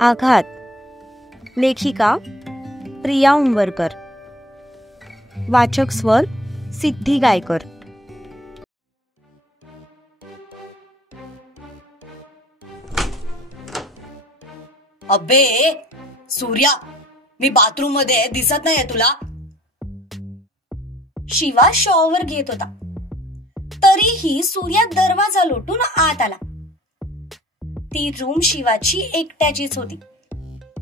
आघात. लेखिका प्रिया उंबरकर. वाचक स्वर सिद्धी गायकर. अबे सूर्या, मी बाथरूम मध्ये दिसत नाहीये तुला? शिवा शॉवर घेत होता. तरीही सूर्या दरवाजा लोटून आत आला. ती रूम शिवाची एकट्याचीच होती,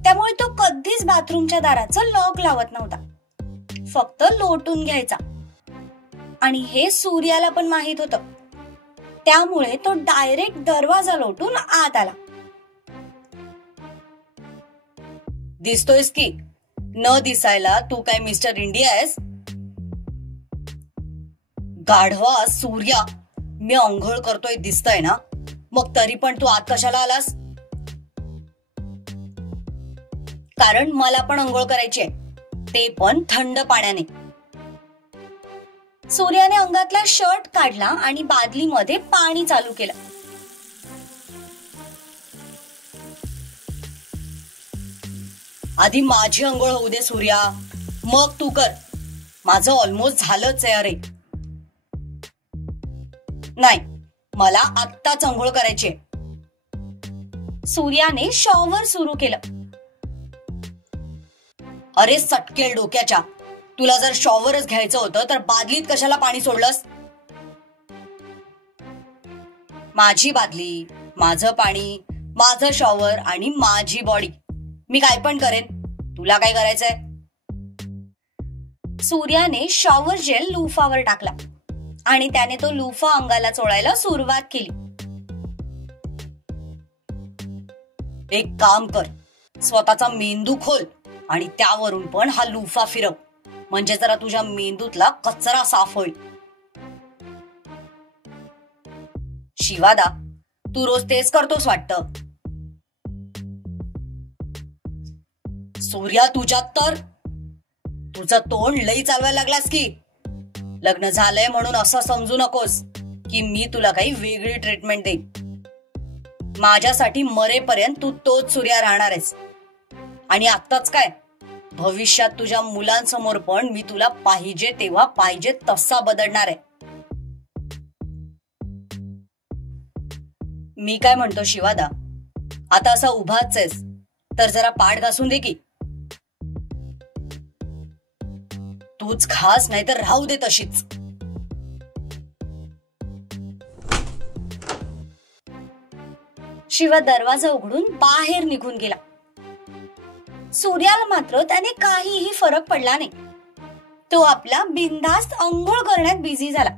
त्यामुळे तो कधीच बाथरूमच्या दाराचं लॉक लावत नव्हता, फक्त लोटून घ्यायचा. आणि हे सूर्याला पण माहित होतं, त्यामुळे तो डायरेक्ट दरवाजा लोटून आत आला. दिसतोयस की न दिसायला तू काय मिस्टर इंडिया आहेस? गाढवा सूर्या, मी अंघोळ करतोय दिसतंय ना, मग तरी पण तू आत कशाला आलास? कारण मला पण अंघोळ करायची आहे, ते पण थंड पाण्याने. सूर्याने अंगातला शर्ट काढला आणि बादलीमध्ये पाणी चालू केलं. आधी माझी अंघोळ होऊ दे सूर्या, मग तू कर. माझं ऑलमोस्ट झालंच आहे. अरे नाही, मला आत्ताच अंघोळ करायची. सूर्याने शॉवर सुरू केलं. अरे सटकेल डोक्याच्या, तुला जर शॉवरच घ्यायचं होतं तर बादलीत कशाला पाणी सोडलंस? माझी बादली, माझं पाणी, माझं शॉवर आणि माझी बॉडी. मी काय पण करेन, तुला काय करायचंय? सूर्याने शॉवर जेल लुफावर टाकला आणि त्याने तो लुफा अंगाला चोळायला सुरुवात केली. एक काम कर, स्वतःचा मेंदू खोल आणि त्यावरून पण हा लुफा फिरव, म्हणजे जरा तुझ्या मेंदूतला कचरा साफ होईल. शिवादा, तू रोज तेच करतोस वाटतं. सूर्या, तुझ्यात तर तुझं तोंड लई चालवायला लागलास की. लग्न झालंय म्हणून असं समजू नकोस की मी तुला काही वेगळी ट्रीटमेंट देईन. माझ्यासाठी मरेपर्यंत तू तोच सूर्या राहणार आहेस. आणि आत्ताच काय, भविष्यात तुझ्या मुलांसमोर पण मी तुला पाहिजे तेव्हा पाहिजे तसा बदलणार आहे. मी काय म्हणतो शिवादा, आता असा उभाच आहेस तर जरा पाठ घासून दे की. तूच खास, नाही तर राहू दे तशीच. शिवा दरवाजा उघडून बाहेर निघून गेला. सूर्याला मात्र त्याने काहीही फरक पडला नाही. तो आपला बिनधास्त अंघोळ करण्यात बिझी झाला.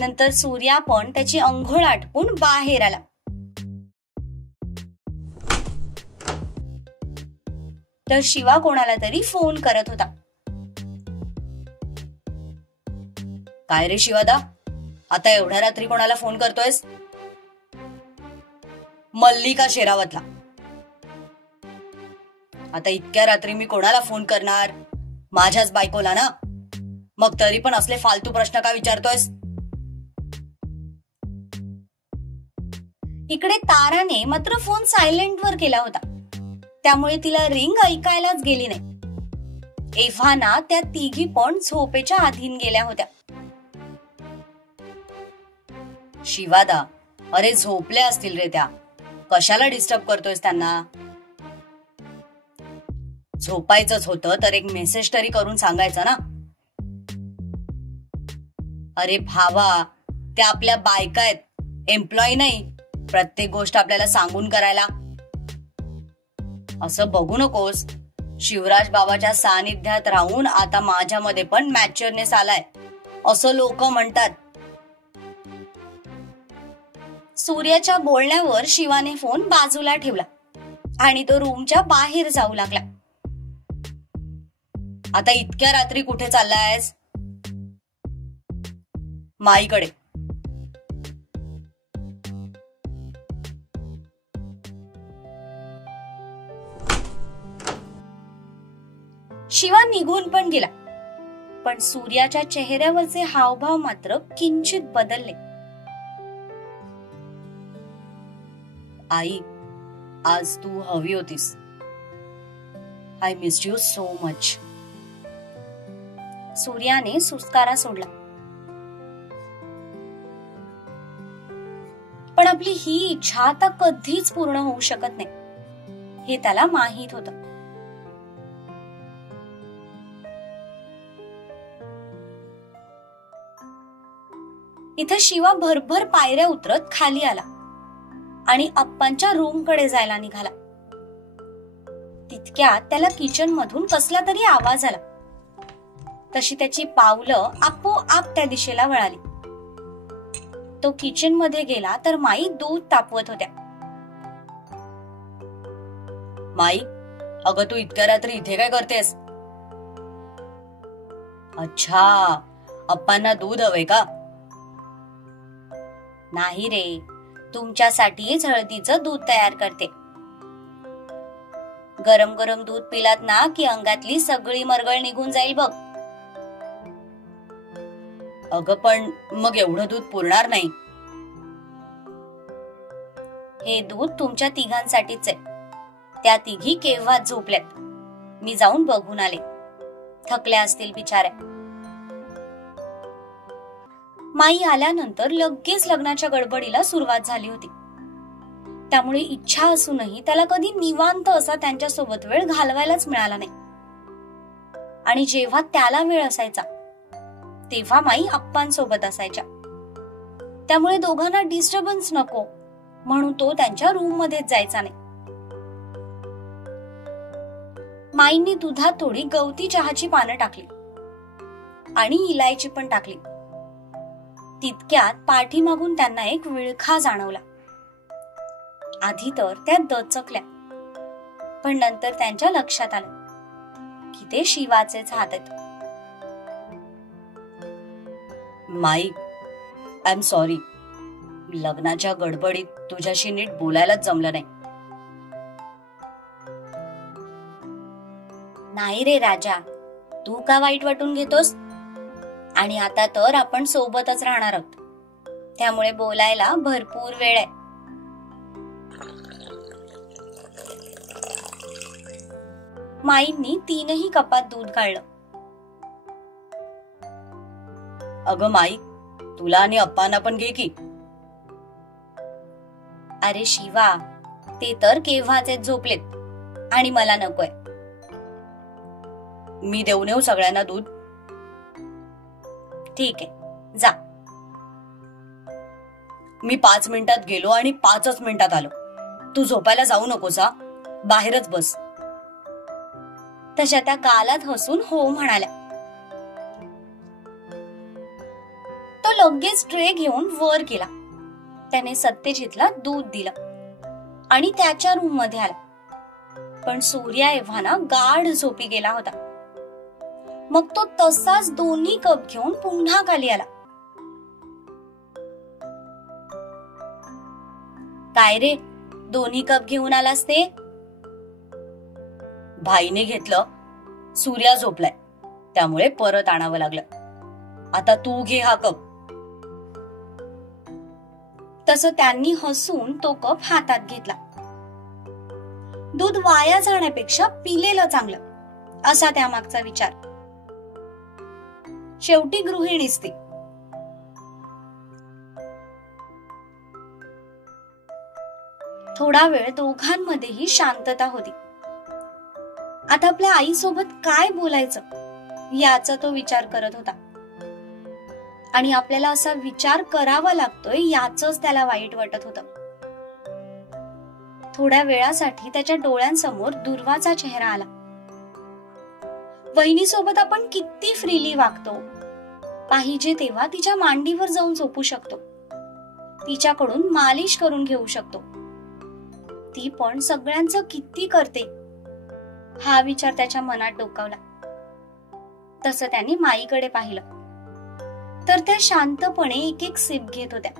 नंतर सूर्या पण त्याची अंघोळ आटपून बाहेर आला. तर शिवा कोणाला तरी फोन करत होता. काय रे शिवादा, आता एवढ्या रात्री कोणाला फोन करतोयस? मल्लिका शेरावतला. आता इतक्या रात्री मी कोणाला फोन करणार? माझ्याच बायकोला ना. मग तरी पण असले फालतू प्रश्न का विचारतोयस? इकडे ताराने मात्र फोन सायलेंट वर केला होता, त्यामुळे तिला रिंग ऐकायलाच गेली नाही. एव्हाना त्या तिघी पण झोपेच्या अधीन गेल्या होत्या. शिवादा, अरे झोपल्या असतील रे त्या, कशाला डिस्टर्ब करतोयस त्यांना? झोपायचंच होतं तर एक मेसेज तरी करून सांगायचं ना. अरे भावा, त्या आपल्या बायका आहेत, एम्प्लॉई नाही. प्रत्येक गोष्ट आपल्याला सांगून करायला. असं बघू नकोस, शिवराज बाबाच्या सानिध्यात राहून आता माझ्यामध्ये पण मॅच्युअरनेस आलाय असं लोक म्हणतात. सूर्याच्या बोलण्यावर शिवाने फोन बाजूला ठेवला आणि तो रूमच्या बाहेर जाऊ लागला. आता इतक्या रात्री कुठे चाललायस? माईकडे. शिवा निघून पण गेला, पण सूर्याच्या चेहऱ्यावरचे हावभाव मात्र किंचित बदलले. आई, आज तू हवी होतीस. I missed you so much. सूर्याने सुस्कारा सोडला. पण आपली ही इच्छा आता कधीच पूर्ण होऊ शकत नाही हे त्याला माहीत होतं. इथं शिवा भरभर पायऱ्या उतरत खाली आला आणि अप्पांच्या रूम कडे जायला निघाला. तितक्यात त्याला किचन मधून कसला तरी आवाज आला. तशी त्याची पावलं आपोआप त्या दिशेला वळाली. तो किचन मध्ये गेला तर माई दूध तापवत होत्या. माई, अगं तू इतक्या रात्री इथे काय करतेस? अच्छा, अप्पांना दूध हवंय का? नाही रे, तुमच्यासाठीच हळदीचं दूध तयार करते. गरम गरम दूध पिलात ना की अंगातली सगळी मरगळ निघून जाईल बघ. अगं पण मग एवढं दूध पुरणार नाही. हे दूध तुमच्या तिघांसाठीच आहे. त्या तिघी केव्हाच झोपल्यात. मी जाऊन बघून आले. थकल्या असतील बिचाऱ्या. माई आल्यानंतर लगेच लग्नाच्या गडबडीला सुरुवात झाली होती. त्यामुळे इच्छा असूनही त्याला कधी निवांत असा त्यांच्यासोबत वेळ घालवायलाच मिळाला नाही. आणि जेव्हा त्याला वेळ असायचा तेव्हा माई अप्पांसोबत असायच्या. त्यामुळे दोघांना डिस्टर्बन्स नको म्हणून तो त्यांच्या रूम मध्येच जायचा नाही. माईंनी दुधात थोडी गवती चहाची पानं टाकली आणि इलायची पण टाकली. तितक्यात पाठीमागून त्यांना एक विळखा जाणवला. आधी तर त्या दचकल्या, पण नंतर त्यांच्या लक्षात आलं की ते शिवाचेच हात आहेत. माई, आय एम सॉरी. लग्नाच्या गडबडीत तुझ्याशी नीट बोलायलाच जमलं नाही. नाही रे राजा, तू का वाईट वाटून घेतोस? आणि आता तर आपण सोबतच राहणार आहोत, त्यामुळे बोलायला भरपूर वेळ आहे. माईंनी 3ही कपात दूध काढलं. अगं माई, तुला आणि अप्पांना पण घे की. अरे शिवा, ते तर केव्हाच झोपलेत आणि मला नकोय. मी देऊन येऊ सगळ्यांना दूध? ठीक आहे, जा. मी 5 मिनिटात गेलो आणि 5च मिनिटात आलो. तू झोपायला जाऊ नकोस हा, बाहेरच बस. तशा त्या गालात हसून हो म्हणाल्या. तो लगेच ट्रे घेऊन वर गेला. त्याने सत्यजितला दूध दिलं आणि त्याच्या रूम मध्ये आला. पण सूर्या एव्हाना गाढ झोपी गेला होता. मग तो तसाच 2 कप घेऊन पुन्हा खाली आला. काय रे, 2 कप घेऊन आलास ते? भाईने घेतलं. सूर्या झोपलाय त्यामुळे परत आणावं लागलं. आता तू घे हा कप. तसं त्यांनी हसून तो कप हातात घेतला. दूध वाया जाण्यापेक्षा पिलेलं चांगलं असा त्यामागचा विचार. शेवटी गृहिणीच ती. थोडा वेळ दोघांमध्येही शांतता होती. आता आपल्या आईसोबत काय बोलायचं याचा तो विचार करत होता. आणि आपल्याला असा विचार करावा लागतोय याचंच त्याला वाईट वाटत होतं. थोड्या वेळासाठी त्याच्या डोळ्यांसमोर दुर्वाचा चेहरा आला. वहिनीसोबत आपण किती फ्रीली वागतो. पाहिजे तेव्हा तिच्या मांडीवर जाऊन झोपू शकतो. तिच्याकडून मालिश करून घेऊ शकतो. ती पण सगळ्यांचं किती करते हा विचार त्याच्या मनात डोकावला. तसं त्यांनी माईकडे पाहिलं तर त्या शांतपणे एक एक सिप घेत होत्या.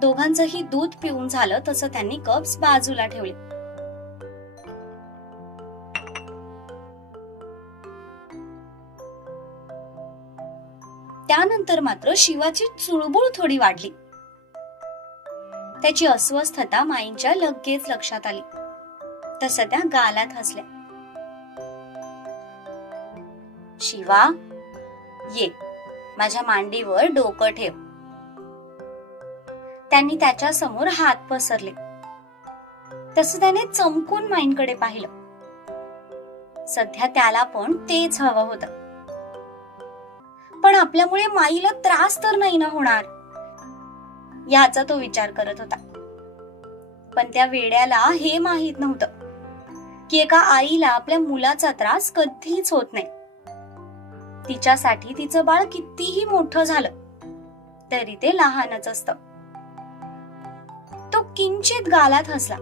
दोघांचंही दूध पिऊन झालं तसं त्यांनी कप्स बाजूला ठेवले. त्यानंतर मात्र शिवाची चुळबुळ थोडी वाढली. त्याची अस्वस्थता माईंच्या लगेच लक्षात आली. तसं त्या गालात हसल्या. शिवा, ये, माझ्या मांडीवर डोकं ठेव. त्यांनी त्याच्या समोर हात पसरले. तसं त्याने चमकून माईंकडे पाहिलं. सध्या त्याला पण तेच हवं होतं. पण आपल्यामुळे माईला त्रास तर नाही ना होणार, याचा तो विचार करत होता. पण त्या वेड्याला हे माहित नव्हतं की एका आईला आपल्या मुलाचा त्रास कधीच होत नाही. तिच्यासाठी तिचं बाळ कितीही मोठं झालं तरी ते लहानच असतं. तो किंचित गालात हसला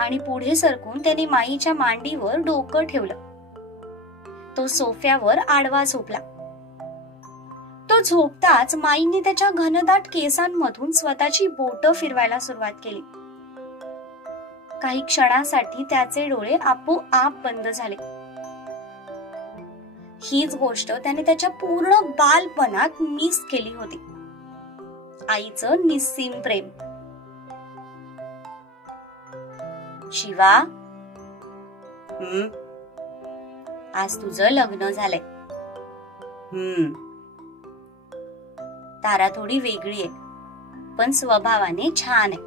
आणि पुढे सरकून त्याने माईच्या मांडीवर डोकं ठेवलं. तो सोफ्यावर आडवा झोपला. तो झोपताच माईने त्याच्या घनदाट केसांमधून स्वतःची बोटं फिरवायला सुरुवात केली. काही क्षणासाठी त्याचे डोळे आपोआप बंद झाले. हीच गोष्ट त्याने त्याच्या पूर्ण बालपणात मिस केली होती. आईचं निस्सीम प्रेम. शिवा, आज तुझं लग्न झालंय. तारा थोडी वेगळी आहे पण स्वभावाने छान आहे.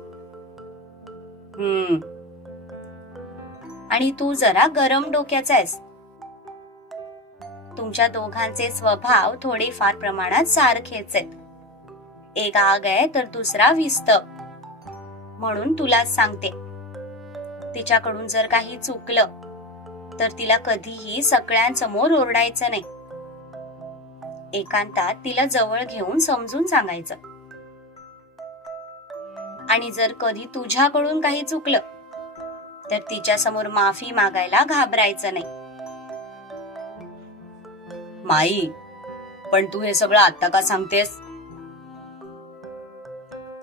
आणि तू जरा गरम डोक्याचा आहेस. तुमच्या दोघांचे स्वभाव थोडेफार प्रमाणात सारखेच आहेत. एक आग आहे तर दुसरा विस्त. म्हणून तुलाच सांगते, तिच्याकडून जर काही चुकलं तर तिला कधीही सगळ्यांसमोर ओरडायचं नाही. एकांतात तिला जवळ घेऊन समजून सांगायचं. आणि जर कधी तुझ्याकडून काही चुकलं तर तिच्या समोर माफी मागायला घाबरायचं नाही. माई, पण तू हे सगळं आता का सांगतेस?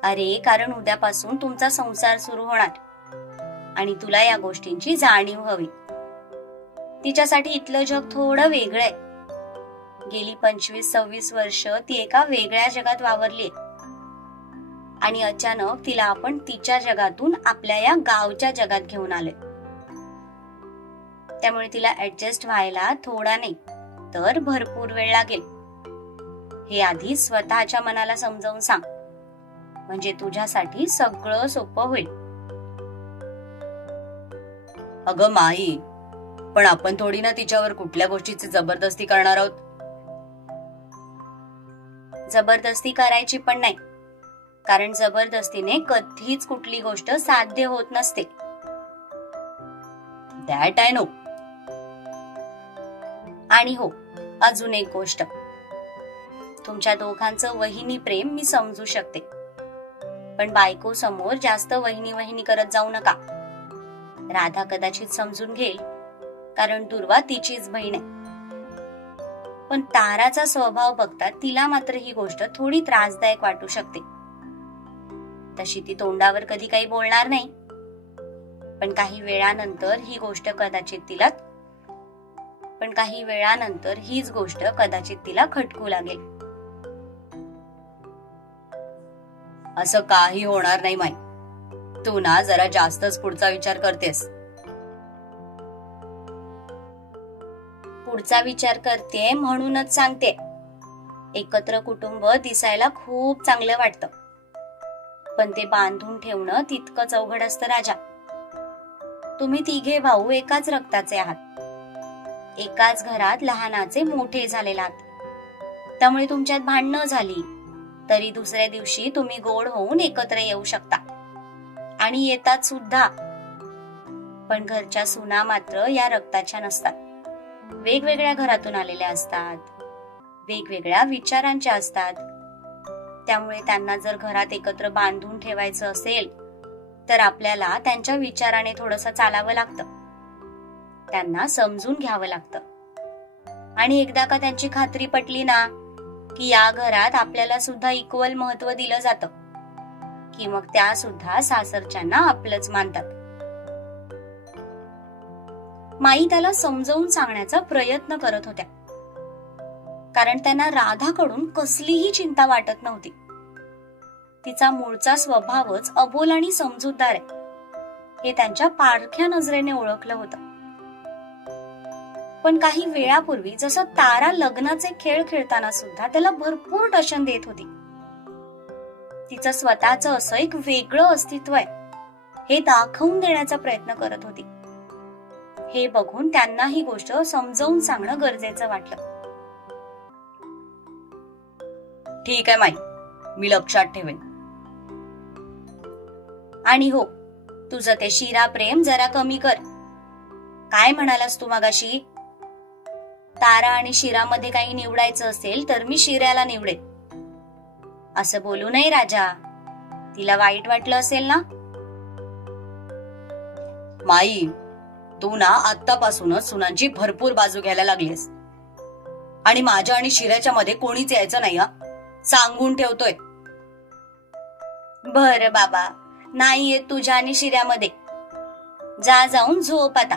अरे, कारण उद्यापासून तुमचा संसार सुरू होणार आणि तुला या गोष्टींची जाणीव हवी. तिच्यासाठी इथलं जग थोडं वेगळं आहे. गेली 25-26 वर्ष ती एका वेगळ्या जगात वावरली आणि अचानक तिला आपण तिच्या जगातून आपल्या या गावच्या जगात घेऊन आले. त्यामुळे तिला ऍडजस्ट व्हायला थोडा नाही तर भरपूर वेळ लागेल. हे आधी स्वतःच्या मनाला समजावून सांग, म्हणजे तुझ्यासाठी सगळं सोपं होईल. अगं माई, पण आपण थोडी ना तिच्यावर कुठल्या गोष्टीची जबरदस्ती करणार आहोत. जबरदस्ती करायची पण नाही, कारण जबरदस्तीने कधीच कुठली गोष्ट साध्य होत नसते. That I know. आणि हो, अजून एक गोष्ट, तुमच्या दोघांचं वहिनी प्रेम मी समजू शकते, पण बायको समोर जास्त वहिनी करत जाऊ नका. राधा कदाचित समजून घेईल, कारण दुर्वा तिचीच बहीण आहे. पण ताराचा स्वभाव बघता तिला मात्र ही गोष्ट थोडी त्रासदायक वाटू शकते. तशी ती तोंडावर कधी काही बोलणार नाही, पण काही वेळानंतर हीच गोष्ट कदाचित तिला खटकू लागेल. असं काही होणार नाही माई. तू ना जरा जास्तच पुढचा विचार करतेस. पुढचा विचार करते म्हणूनच सांगते. एकत्र कुटुंब दिसायला खूप चांगलं वाटतं, पण ते बांधून ठेवणं तितकंच अवघड असतं राजा. तुम्ही तिघे भाऊ एकाच रक्ताचे आहात, एकाच घरात लहानाचे मोठे झालेले आहात. त्यामुळे तुमच्यात भांडणं झाली तरी दुसऱ्या दिवशी तुम्ही गोड होऊन एकत्र येऊ शकता, आणि येतात सुद्धा. पण घरच्या सुना मात्र या रक्ताच्या नसतात. वेगवेगळ्या घरातून आलेल्या असतात, वेगवेगळ्या विचारांच्या असतात. त्यामुळे त्यांना जर घरात एकत्र बांधून ठेवायचं असेल तर आपल्याला त्यांच्या विचाराने थोडंसं चालावं लागतं, त्यांना समजून घ्यावं लागतं. आणि एकदा का त्यांची खात्री पटली ना की या घरात आपल्याला सुद्धा इक्वल महत्व दिलं जातं, की मग त्या सुद्धा सासरच्यांना आपलंच मानतात. माई त्याला समजावून सांगण्याचा प्रयत्न करत होत्या, कारण त्यांना राधाकडून कसलीही चिंता वाटत नव्हती. तिचा मूळचा स्वभावच अबोल आणि समजूतदार आहे हे त्यांच्या पारख्या नजरेने ओळखलं होतं. पण काही वेळापूर्वी जसं तारा लग्नाचे खेळ खेळताना सुद्धा त्याला भरपूर टशन देत होती. तिचं स्वतःचं असं एक वेगळं अस्तित्व आहे हे दाखवून देण्याचा प्रयत्न करत होती. हे बघून त्यांना ही गोष्ट समजावून सांगणं गरजेचं वाटलं. ठीक आहे माई, मी लक्षात ठेवेन. आणि हो, तुझं ते शिरा प्रेम जरा कमी कर. काय म्हणालास तू मगाशी? तारा आणि शिरामध्ये काही निवडायचं असेल तर मी शिऱ्याला निवडेन. असं बोलू नये राजा, तिला वाईट वाटलं असेल ना? माई, तू ना आतापासूनच सुनांची भरपूर बाजू घ्यायला लागलीस. आणि माझ्या आणि शिऱ्याच्या मध्ये कोणीच यायचं नाही हा, सांगून ठेवतोय. बर बाबा, नाही येत तुझ्या आणि शिऱ्यामध्ये. जा जाऊन झोप आता.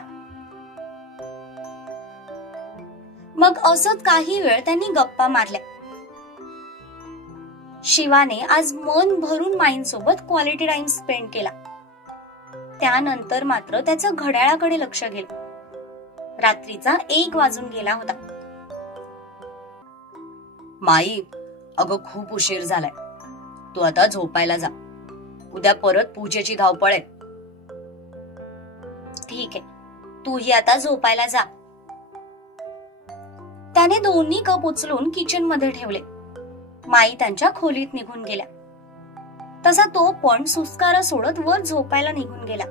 मग असंच काही वेळ त्यांनी गप्पा मारल्या. शिवाने आज मन भरून माईंसोबत क्वालिटी टाइम स्पेंड केला. त्यानंतर मात्र त्याचं घड्याळाकडे लक्ष गेलं. रात्रीचा 1 वाजून गेला होता. माई, अगं खूप उशीर झालाय, तू आता झोपायला जा. उद्या परत पूजेची धावपळ आहे. ठीक आहे, तूही आता झोपायला जा. त्याने दोन्ही कप उचलून किचन मध्ये ठेवले. माई त्यांच्या खोलीत निघून गेल्या. तसा तो पण सुस्कारा सोडत वर झोपायला निघून गेला.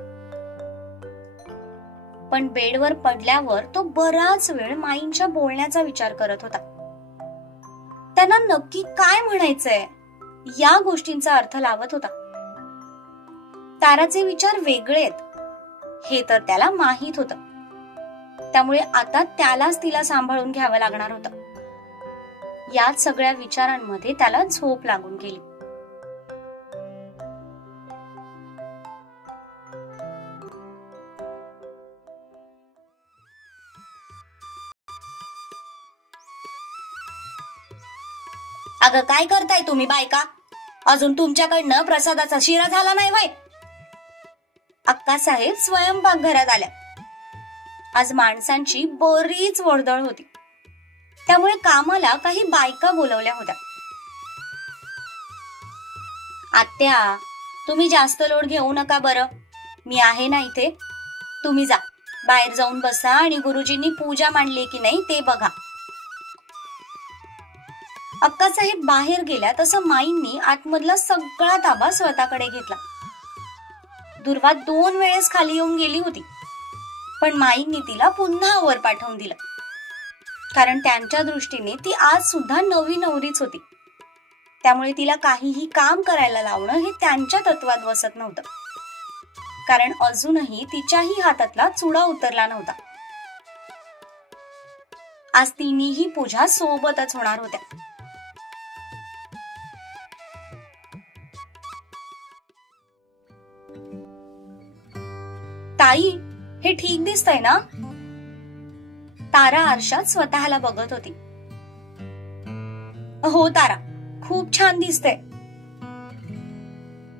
पण बेडवर पडल्यावर तो बराच वेळ माईंच्या बोलण्याचा विचार करत होता. त्यांना नक्की काय म्हणायचंय या गोष्टींचा अर्थ लावत होता. ताराचे विचार वेगळे आहेत हे तर त्याला माहित होतं. त्यामुळे आता त्यालाच तिला सांभाळून घ्यावं लागणार होतं. याच सगळ्या विचारांमध्ये त्याला झोप लागून गेली. अगं काय करताय तुम्ही बायका? अजून तुमच्याकडनं प्रसादाचा शिरा झाला नाही वय? अक्कासाहेब स्वयंपाकघरात आल्या. आज माणसांची बरीच वर्दळ होती. त्यामुळे कामाला काही बायका बोलवल्या होत्या. आत्या, तुम्ही जास्त लोड घेऊ नका बरं, मी आहे ना इथे. तुम्ही जा, बाहेर जाऊन बसा आणि गुरुजींनी पूजा मांडली की नाही ते बघा. अक्कासाहेब बाहेर गेल्या तसं माईंनी आतमधला सगळा ताबा स्वतःकडे घेतला. दुर्वा 2 वेळेस खाली येऊन गेली होती, पण माईंनी तिला पुन्हा वर पाठवून दिलं. कारण त्यांच्या दृष्टीने ती आज सुद्धा नवी नवरीच होती. त्यामुळे तिला काहीही काम करायला लावणं हे त्यांच्या तत्वात बसत नव्हतं. कारण अजूनही तिच्याही हातातला चुडा उतरला नव्हता. आज तिन्हीही पूजा सोबतच होणार होत्या. ताई, हे ठीक दिसतंय ना? तारा आरशात स्वतःला बघत होती. हो तारा, खूप छान दिसते.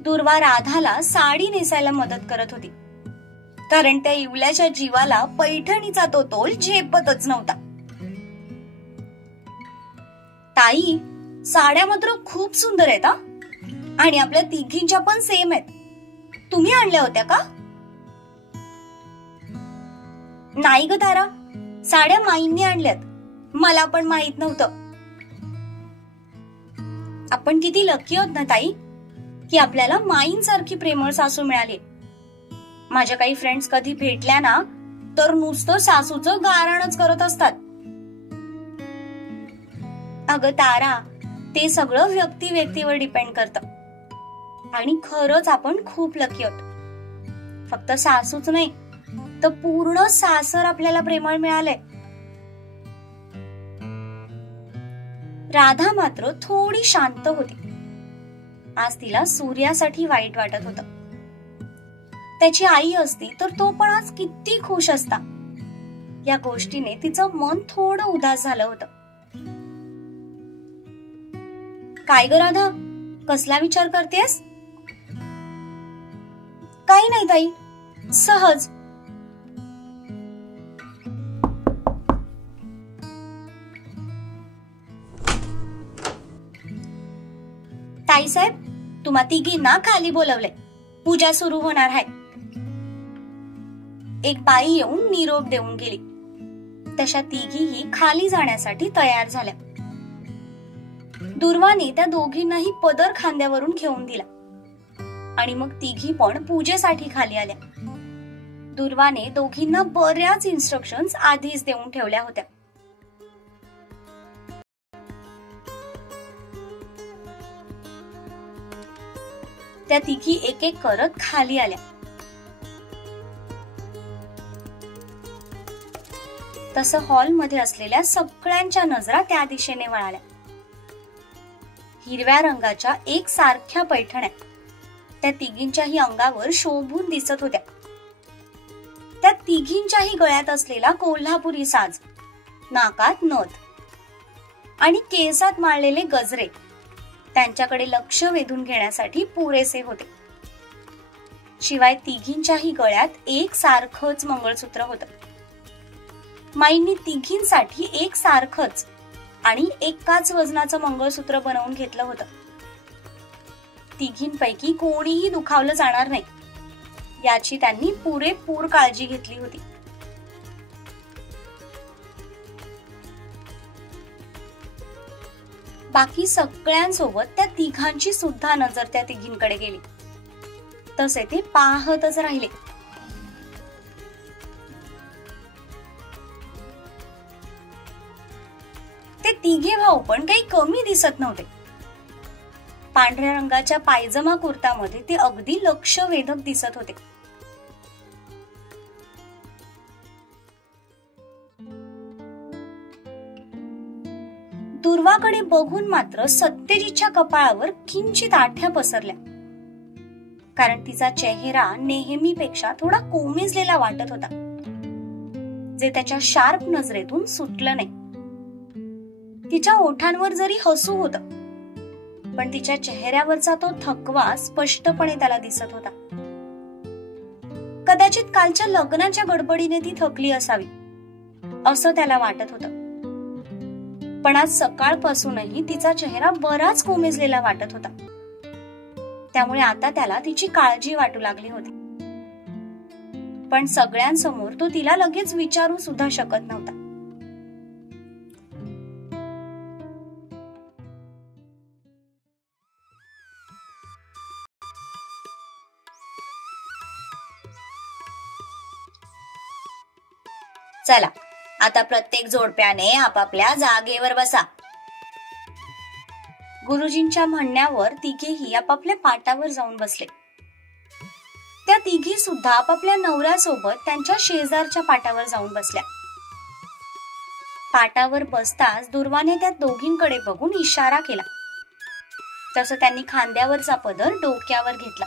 दुर्वा राधाला साडी नेसायला मदत करत होती. कारण त्या इवल्याच्या जीवाला पैठणीचा तो तोल झेपतच नव्हता. ताई, साड्या मात्र खूप सुंदर आहेत हा. आणि आपल्या तिघींच्या पण सेम आहेत. तुम्ही आणल्या होत्या का? नाही ग तारा, साड्या माईंनी आणल्यात. मला पण माहित नव्हतं. आपण किती लकी आहोत ना ताई, की आपल्याला माईंसारखी प्रेमळ सासू मिळाली. माझ्या काही फ्रेंड्स कधी भेटल्या ना तर नुसतं सासूचं गारणच करत असतात. अगं तारा, ते सगळं व्यक्तीवर डिपेंड करतं. आणि खरंच आपण खूप लकी आहोत. फक्त सासूच नाही तर पूर्ण सासर आपल्याला प्रेमळ मिळालंय. राधा मात्र थोडी शांत होती. आज तिला सूर्यासाठी वाईट वाटत होतं. त्याची आई असती तर तो पण आज किती खुश असता. या गोष्टीने तिचं मन थोडं उदास झालं होतं. काय ग राधा, कसला विचार करतेस? काही नाही ताई, सहज. ताईसाहेब, तुम्हा तिघींना खाली बोलवले, पूजा सुरू होणार आहे. एक बाई येऊन निरोप देऊन गेली. तशा तिघीही खाली जाण्यासाठी तयार झाल्या. दुर्वाने त्या दोघींनाही पदर खांद्यावरून घेऊन दिला आणि मग तिघी पण पूजेसाठी खाली आल्या. दुर्वाने दोघींना बऱ्याच इन्स्ट्रक्शन्स आधीच देऊन ठेवल्या होत्या. त्या तिघी एक एक करत खाली आल्या. तसं हॉलमध्ये असलेल्या सगळ्यांच्या नजरा त्या दिशेने वळाल्या. हिरव्या रंगाच्या एक सारख्या पैठण्या त्या तिघींच्याही अंगावर शोभून दिसत होत्या. त्या तिघींच्याही गळ्यात असलेला कोल्हापुरी साज, नाकात नथ आणि केसात माळलेले गजरे त्यांच्याकडे लक्ष वेधून घेण्यासाठी पुरेसे होते. शिवाय तिघींच्याही गळ्यात एक सारखंच मंगळसूत्र होतं. माईंनी तिघींसाठी एक सारखंच आणि एकाच वजनाचं मंगळसूत्र बनवून घेतलं होतं. तिघींपैकी कोणीही दुखावलं जाणार नाही याची त्यांनी पुरेपूर काळजी घेतली होती. बाकी सगळ्यांसोबत त्या तिघांची सुद्धा नजर त्या तिघींकडे गेली. तसे ते पाहतच राहिले. ते तिघे भाऊ पण काही कमी दिसत नव्हते. पांढऱ्या रंगाच्या पायजमा कुर्तामध्ये ते अगदी लक्ष वेधक दिसत होते. दुर्वाकडे बघून मात्र सत्यजितच्या कपाळावर किंचित आठ्या पसरल्या, कारण तिचा चेहरा नेहमीपेक्षा थोडा कोमेजलेला वाटत होता, जे त्याच्या शार्प नजरेतून सुटलं नाही. तिच्या ओठांवर जरी हसू होतं, पण तिच्या चेहऱ्यावरचा तो थकवा स्पष्टपणे त्याला दिसत होता. कदाचित कालच्या लग्नाच्या गडबडीने ती थकली असावी असं त्याला वाटत होतं. पण आज सकाळपासूनही तिचा चेहरा बराच कोमेजलेला वाटत होता. त्यामुळे आता त्याला तिची काळजी वाटू लागली होती. पण सगळ्यांसमोर तो तिला लगेच विचारू सुद्धा शकत नव्हता. चला, आता प्रत्येक जोडप्याने आपापल्या जागेवर बसा. गुरुजींच्या म्हणण्यावर तिघेही आपापल्या पाटावर जाऊन बसले. त्या तिघी सुद्धा आपापल्या नवऱ्यासोबत त्यांच्या शेजारच्या पाटावर जाऊन बसल्या. पाटावर बसताच दुर्वाने त्या दोघींकडे बघून इशारा केला. तसं त्यांनी खांद्यावरचा पदर डोक्यावर घेतला.